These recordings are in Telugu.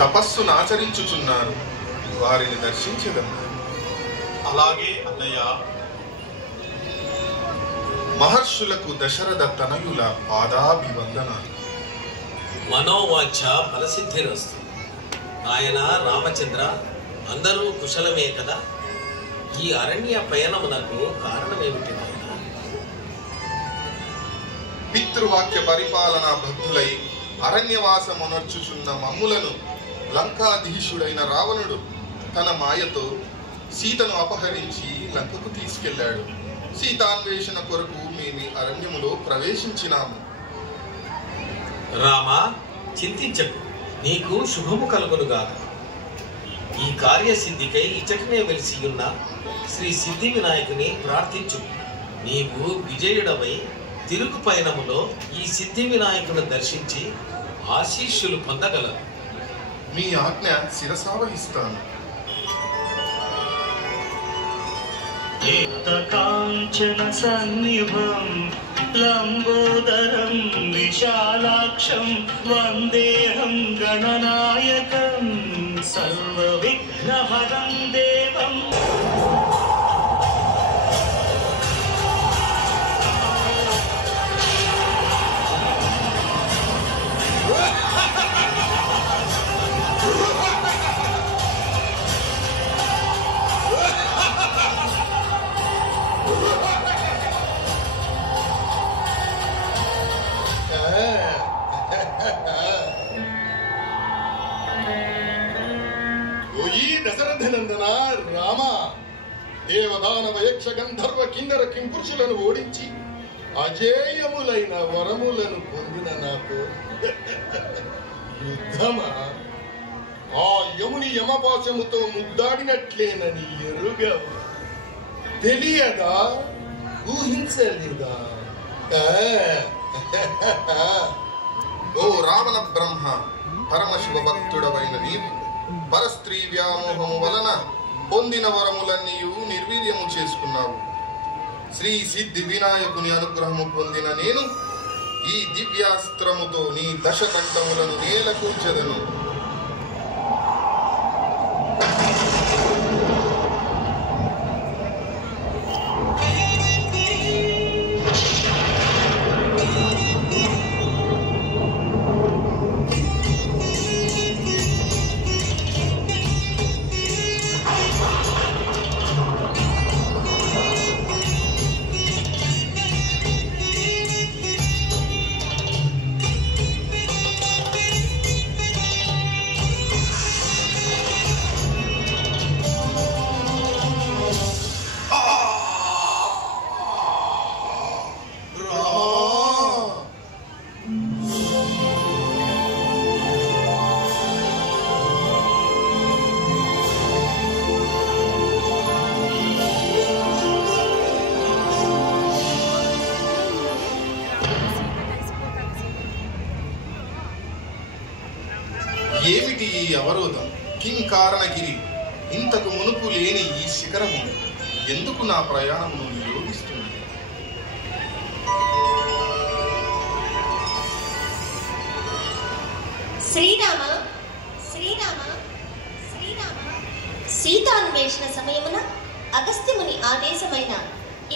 తపస్సును ఆచరించుచున్నారు, వారిని దర్శించదన్నారు. అలాగే అన్నయ్య. మహర్షులకు దశరథ తనయుల పాదాభివందనాలు. మనోవాంఛ ఫలసిద్ధిరస్తు. ఆయన రామచంద్ర, అందరూ కుశలమే కదా? ఈ అరణ్య పయనమునకు కారణమేమిటి నాయన? పితృవాక్య పరిపాలన భక్తులై అరణ్యవాసమునర్చుచున్న మమ్ములను లంకాధీశుడైన రావణుడు తన మాయతో సీతను అపహరించి లంకకు తీసుకెళ్లాడు. సీతాన్వేషణ కొరకు మేము అరణ్యములో ప్రవేశించినాము. రామా, చింతించకు, నీకు శుభము కలుగునుగాక. ఈ కార్యసిద్ధికై ఇచ్చటనే వెలిసి ఉన్న శ్రీ సిద్ధి వినాయకుని ప్రార్థించు. నీవు విజయుడవై తిరుగు పయనములో ఈ సిద్ధి వినాయకుని దర్శించి ఆశీస్సులు పొందగలరు. మీ ఆజ్ఞ శిరసావహిస్తాను. కాంచన సన్నిభం లంబోదరం విశాలాక్షం వందేహం గణనాయకం సర్వ విఘ్నహరం దేవం. దశరథనందన రామ, దేవదానవ యక్ష గంధర్వ కిన్నర కింపురుషులను ఓడించి అజేయములైన వరములను పొందిన నాకు యుద్ధమా? ఆ యముని యమపాశముతో ముద్దాడినట్లేనని ఎరుగవు, తెలియదా? ఊహించలేదా? ఓ రావణ బ్రహ్మ, పరమశివ భక్తుడవైన నీవు పరస్త్రీ వ్యామోహము వలన పొందిన వరములన్నీయు నిర్వీర్యము చేసుకున్నావు. శ్రీ సిద్ధి వినాయకుని అనుగ్రహము పొందిన నేను ఈ దివ్యాస్త్రముతో నీ దశకంఠములను నేలకూర్చెదను. ఏమిటి ఈ అవరోధం? కింకారణగిరి, ఇంతకు మునుపు లేని ఈ శిఖరము ఎందుకు నా ప్రయాణమును నిరోధిస్తున్నది? శ్రీరామ శ్రీరామ శ్రీరామ, సీతాన్వేషణ సమయమున అగస్త్యముని ఆదేశమైన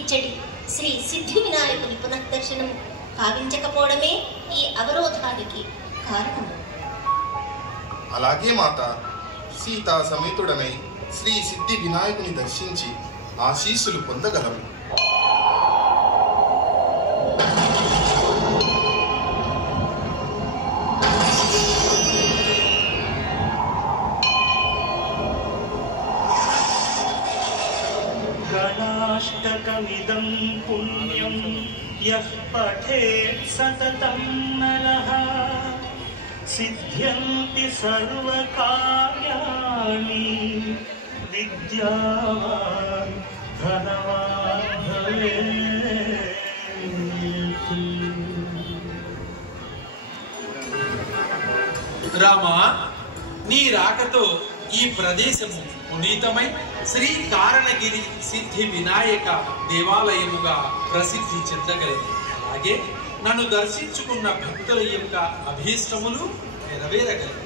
ఇచ్చటి శ్రీ సిద్ధి వినాయకుని పునఃదర్శనము కావించకపోవడమే ఈ అవరోధానికి కారణము. అలాగే మాత, సీతా సమేతుడనై శ్రీ సిద్ధి వినాయకుని దర్శించి ఆశీస్సులు పొందగలము. గణాష్టకమిదం పుణ్యం యః పఠేత్ సతతం నరః సిద్ధ్యంతి సర్వకార్యాణి విద్యావాన్ ధనవాన్ భవేత్. రామా, నీ రాకతో ఈ ప్రదేశము పునీతమై శ్రీ కారణగిరి సిద్ధి వినాయక దేవాలయముగా ప్రసిద్ధి చెందగలదు. అలాగే నన్ను దర్శించుకున్న భక్తుల యొక్క అభీష్టములు నెరవేరగలవు.